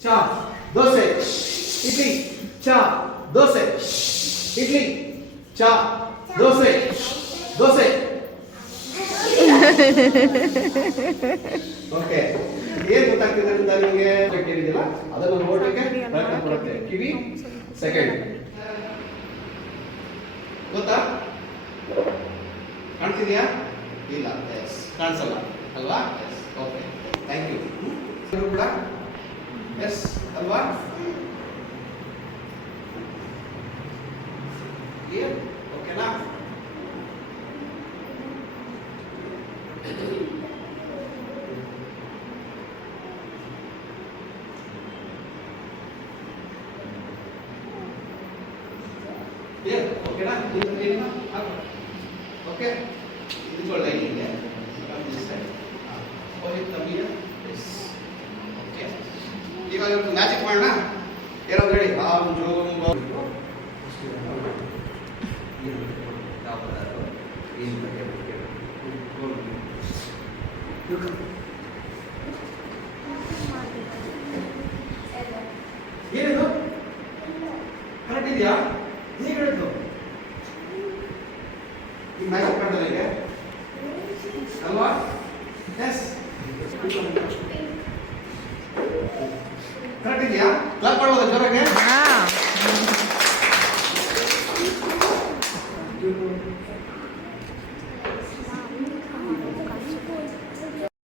ಚಾ ದೋಸೆ ಇಡ್ಲಿ ಚಾ ದೋಸೆ ಇಡ್ಲಿ ಚಾ ದೋಸೆ ದೋಸೆ ಓಕೆ ಏನ್ ಗೊತ್ತಾಗ್ತಿದೆ ಅಂತ ನಿಮಗೆ ಕೇಳಿದಿಲ್ಲ ಅದನ್ನು ನೋಡ್ಲಿಕ್ಕೆ ಪ್ರಯತ್ನ ಪಡುತ್ತೆ ಕಿವಿ ಸೆಕೆಂಡ್ ಗೊತ್ತಾ ಕಾಣ್ತಿದ್ಯಾ ಇಲ್ಲ ಎಸ್ ಕಾಣಿಸಲ್ಲ ಅಲ್ವಾ ಎಸ್ ಓಕೆ ಥ್ಯಾಂಕ್ ಯು ಕೂಡ ಎಸ್ ಅಲ್ವಾ ಕ್ಲಿಯರ್ ಓಕೆನಾ ಕ್ಲಿಯರ್ ಓಕೆನಾ ಓಕೆ ಇದು ಒಳ್ಳೆ ಇದೆ ಓಕೆ ಇವಾಗ ಮ್ಯಾಜಿಕ್ ಮಾಡೋಣ ಏನಾದ್ರು ಹೇಳಿ ಆಮ್ ಜೋಮ್ ಏನಿದು ಕರೆಕ್ಟ್ ಇದೆಯಾ ಹೇಗೆ ಹೇಳಿದ್ದು ಈ ಮ್ಯಾಜಿಕ್ ಮಾಡೋದು ಹೇಗೆ ಅಲ್ವಾ ಎಸ್ ಕರೆಕ್ಟ್ ಇದೆಯಾ ಕ್ಲಾಪ್ ಮಾಡ್ಬೋದಾ ಜೋರಾಗೆ